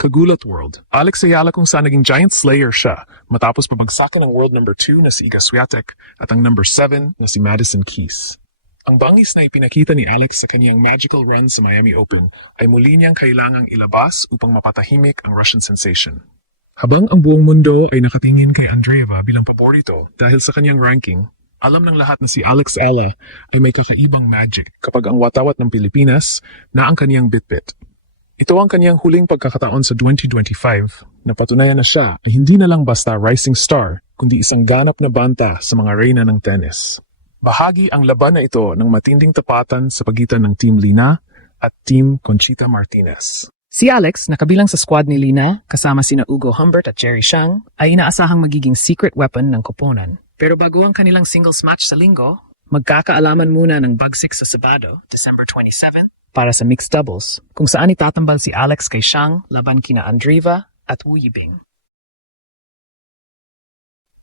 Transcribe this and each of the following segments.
Kagulat World. Alex Ayala kung saan naging Giant Slayer siya matapos pabagsakin ang world number 2 na si Iga Swiatek at ang number 7 na si Madison Keys. Ang bangis na ipinakita ni Alex sa kaniyang magical run sa Miami Open ay muli niyang kailangang ilabas upang mapatahimik ang Russian sensation. Habang ang buong mundo ay nakatingin kay Andreeva bilang paborito dahil sa kaniyang ranking, alam ng lahat na si Alex Ayala ay may kakaibang magic kapag ang watawat ng Pilipinas na ang kaniyang bitbit. Ito ang kaniyang huling pagkakataon sa 2025 na patunayan na siya ay hindi na lang basta rising star kundi isang ganap na banta sa mga reyna ng tennis. Bahagi ang laban na ito ng matinding tapatan sa pagitan ng Team Lina at Team Conchita Martinez. Si Alex, na kabilang sa squad ni Lina, kasama sina Ugo Humbert at Jerry Shang, ay inaasahang magiging secret weapon ng koponan. Pero bago ang kanilang singles match sa linggo, magkakaalaman muna ng bagsik sa Sabado, December 27, para sa mixed doubles, kung saan itatambal si Alex kay Shang laban kina Andreeva at Wu Yibing.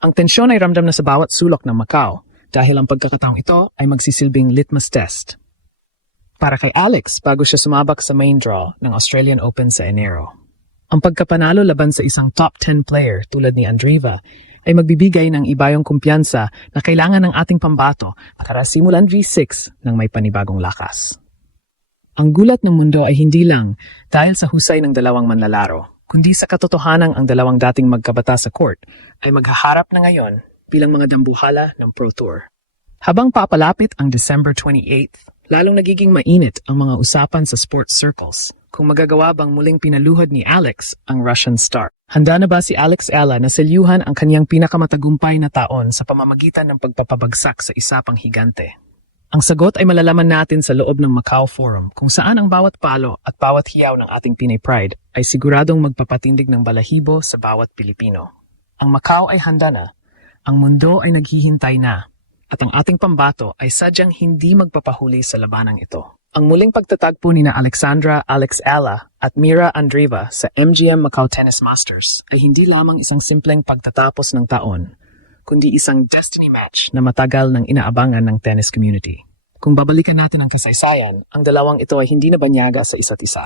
Ang tensyon ay ramdam na sa bawat sulok ng Macau dahil ang pagkakataong ito ay magsisilbing litmus test para kay Alex bago siya sumabak sa main draw ng Australian Open sa Enero. Ang pagkapanalo laban sa isang top 10 player tulad ni Andreeva ay magbibigay ng ibayong kumpiyansa na kailangan ng ating pambato para simulan G6 ng may panibagong lakas. Ang gulat ng mundo ay hindi lang dahil sa husay ng dalawang manlalaro, kundi sa katotohanang ang dalawang dating magkabata sa court ay maghaharap na ngayon bilang mga dambuhala ng Pro Tour. Habang papalapit ang December 28th, lalong nagiging mainit ang mga usapan sa sports circles kung magagawa bang muling pinaluhod ni Alex ang Russian star. Handa na ba si Alex Ayala na selyuhan ang kanyang pinakamatagumpay na taon sa pamamagitan ng pagpapabagsak sa isa pang higante? Ang sagot ay malalaman natin sa loob ng Macau Forum kung saan ang bawat palo at bawat hiyaw ng ating Pinay Pride ay siguradong magpapatindig ng balahibo sa bawat Pilipino. Ang Macau ay handa na, ang mundo ay naghihintay na, at ang ating pambato ay sadyang hindi magpapahuli sa labanang ito. Ang muling pagtatagpo ni na Alexandra Alex Ayala at Mira Andreeva sa MGM Macau Tennis Masters ay hindi lamang isang simpleng pagtatapos ng taon, kundi isang destiny match na matagal ng inaabangan ng tennis community. Kung babalikan natin ang kasaysayan, ang dalawang ito ay hindi na banyaga sa isa't isa.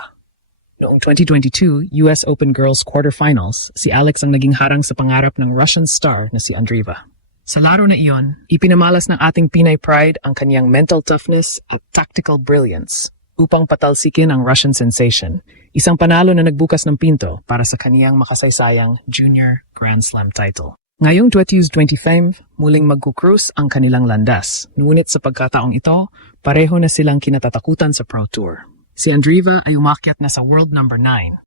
Noong 2022 US Open Girls Quarterfinals, si Alex ang naging harang sa pangarap ng Russian star na si Andreeva. Sa laro na iyon, ipinamalas ng ating Pinay Pride ang kanyang mental toughness at tactical brilliance upang patalsikin ang Russian sensation, isang panalo na nagbukas ng pinto para sa kaniyang makasaysayang Junior Grand Slam title. Ngayong 2025, muling magkukrus ang kanilang landas. Ngunit sa pagkataong ito, pareho na silang kinatatakutan sa Pro Tour. Si Andreeva ay umakyat na sa world number 9.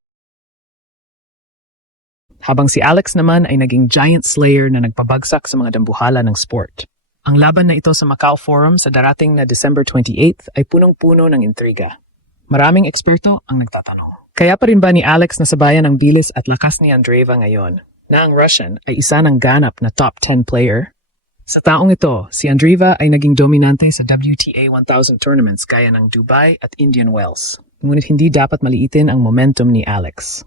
Habang si Alex naman ay naging giant slayer na nagpabagsak sa mga dambuhala ng sport. Ang laban na ito sa Macau Forum sa darating na December 28 ay punong-puno ng intriga. Maraming eksperto ang nagtatanong. Kaya pa rin ba ni Alex nasabayan ang bilis at lakas ni Andreeva ngayon, na ang Russian ay isa ng ganap na top 10 player? Sa taong ito, si Andreeva ay naging dominante sa WTA 1000 tournaments gaya ng Dubai at Indian Wells. Ngunit hindi dapat maliitin ang momentum ni Alex.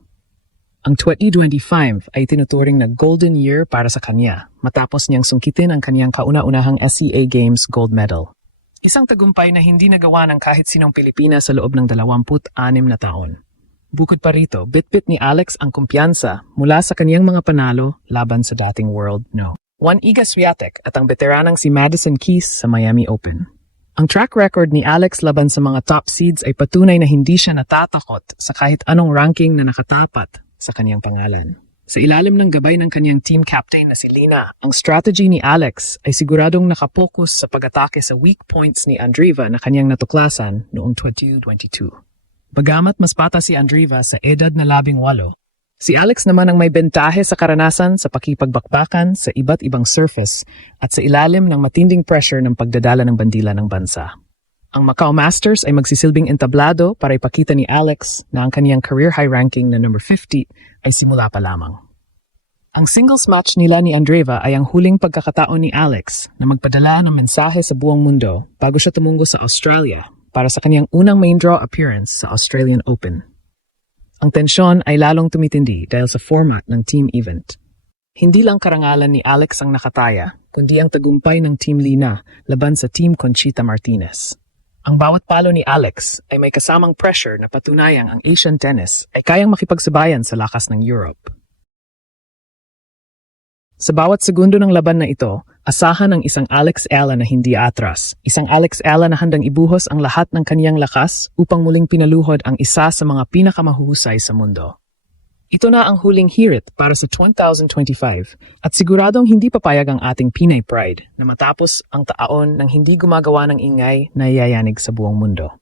Ang 2025 ay tinuturing na golden year para sa kanya matapos niyang sungkitin ang kaniyang kauna-unahang SCA Games gold medal. Isang tagumpay na hindi nagawa ng kahit sinong Pilipina sa loob ng 26 na taon. Bukod pa rito, bitbit ni Alex ang kumpiyansa mula sa kaniyang mga panalo laban sa dating world no. Juan Iga Swiatek at ang veteranang si Madison Keys sa Miami Open. Ang track record ni Alex laban sa mga top seeds ay patunay na hindi siya natatakot sa kahit anong ranking na nakatapat sa kaniyang pangalan. Sa ilalim ng gabay ng kaniyang team captain na si Lina, ang strategy ni Alex ay siguradong nakapokus sa pag-atake sa weak points ni Andreeva na kaniyang natuklasan noong 2022. Bagamat mas bata si Andreeva sa edad na 18, si Alex naman ang may bentahe sa karanasan sa pakipagbakbakan sa iba't ibang surface at sa ilalim ng matinding pressure ng pagdadala ng bandila ng bansa. Ang Macau Masters ay magsisilbing entablado para ipakita ni Alex na ang kaniyang career high ranking na number 50 ay simula pa lamang. Ang singles match nila ni Andreeva ay ang huling pagkakataon ni Alex na magpadala ng mensahe sa buong mundo bago siya tumungo sa Australia para sa kaniyang unang main draw appearance sa Australian Open. Ang tensyon ay lalong tumitindi dahil sa format ng team event. Hindi lang karangalan ni Alex ang nakataya, kundi ang tagumpay ng Team Lina laban sa Team Conchita Martinez. Ang bawat palo ni Alex ay may kasamang pressure na patunayang ang Asian tennis ay kayang makipagsabayan sa lakas ng Europe. Sa bawat segundo ng laban na ito, asahan ang isang Alex Ella na hindi atras. Isang Alex Ella na handang ibuhos ang lahat ng kaniyang lakas upang muling pinaluhod ang isa sa mga pinakamahuhusay sa mundo. Ito na ang huling hirit para sa 2025 at siguradong hindi papayag ang ating Pinay Pride na matapos ang taon ng hindi gumagawa ng ingay na yayanig sa buong mundo.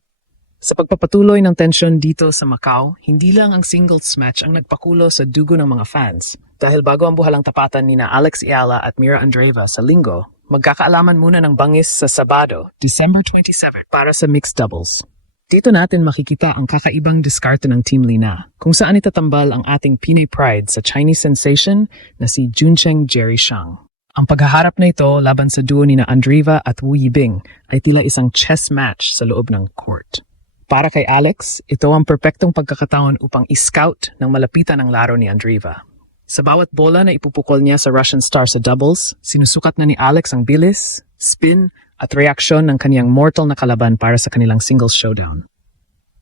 Sa pagpapatuloy ng tensyon dito sa Macau, hindi lang ang singles match ang nagpakulo sa dugo ng mga fans dahil bago ang buhalang tapatan nina Alex Ayala at Mira Andreeva sa Linggo, magkakaalaman muna ng bangis sa Sabado, December 27 para sa mixed doubles. Dito natin makikita ang kakaibang diskarte ng Team Lina, kung saan itatambal ang ating Pinay Pride sa Chinese sensation na si Juncheng Jerry Shang. Ang paghaharap na ito laban sa duo nina Andreeva at Wu Yibing ay tila isang chess match sa loob ng court. Para kay Alex, ito ang perpektong pagkakataon upang i-scout ng malapitan ang laro ni Andreeva. Sa bawat bola na ipupukol niya sa Russian star sa doubles, sinusukat na ni Alex ang bilis, spin, at reaksyon ng kaniyang mortal na kalaban para sa kanilang singles showdown.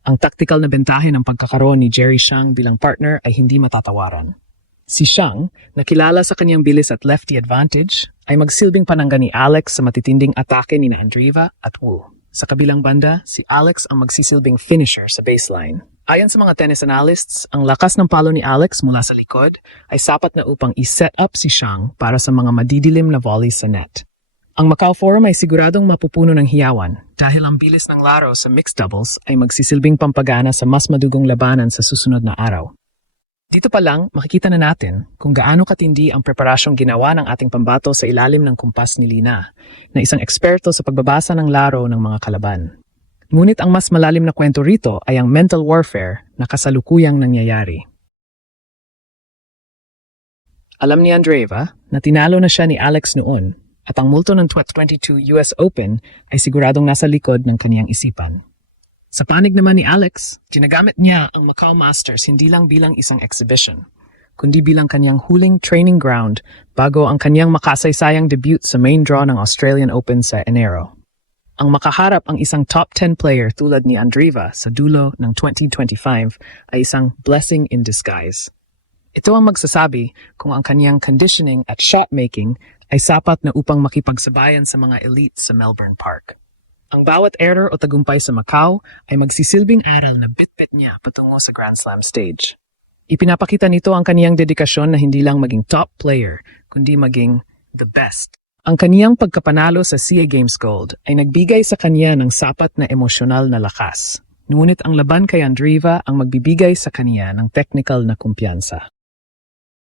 Ang taktikal na bentahe ng pagkakaroon ni Jerry Shang bilang partner ay hindi matatawaran. Si Shang, na kilala sa kaniyang bilis at lefty advantage, ay magsilbing panangga ni Alex sa matitinding atake ni Andreeva at Wu. Sa kabilang banda, si Alex ang magsisilbing finisher sa baseline. Ayon sa mga tennis analysts, ang lakas ng palo ni Alex mula sa likod ay sapat na upang i-set up si Shang para sa mga madidilim na volleys sa net. Ang Macau Forum ay siguradong mapupuno ng hiyawan dahil ang bilis ng laro sa mixed doubles ay magsisilbing pampagana sa mas madugong labanan sa susunod na araw. Dito pa lang, makikita na natin kung gaano katindi ang preparasyong ginawa ng ating pambato sa ilalim ng kumpas ni Lina, na isang eksperto sa pagbabasa ng laro ng mga kalaban. Ngunit ang mas malalim na kwento rito ay ang mental warfare na kasalukuyang nangyayari. Alam ni Andreeva na tinalo na siya ni Alex noon at ang multo ng 2022 US Open ay siguradong nasa likod ng kaniyang isipan. Sa panig naman ni Alex, ginagamit niya ang Macau Masters hindi lang bilang isang exhibition, kundi bilang kaniyang huling training ground bago ang kaniyang makasaysayang debut sa main draw ng Australian Open sa Enero. Ang makaharap ang isang top 10 player tulad ni Andreeva sa dulo ng 2025 ay isang blessing in disguise. Ito ang magsasabi kung ang kaniyang conditioning at shot-making ay sapat na upang makipagsabayan sa mga elite sa Melbourne Park. Ang bawat error o tagumpay sa Macau ay magsisilbing aral na bit-bit niya patungo sa Grand Slam stage. Ipinapakita nito ang kaniyang dedikasyon na hindi lang maging top player, kundi maging the best. Ang kaniyang pagkapanalo sa SEA Games Gold ay nagbigay sa kaniya ng sapat na emosyonal na lakas. Ngunit ang laban kay Andreeva ang magbibigay sa kaniya ng technical na kumpiyansa.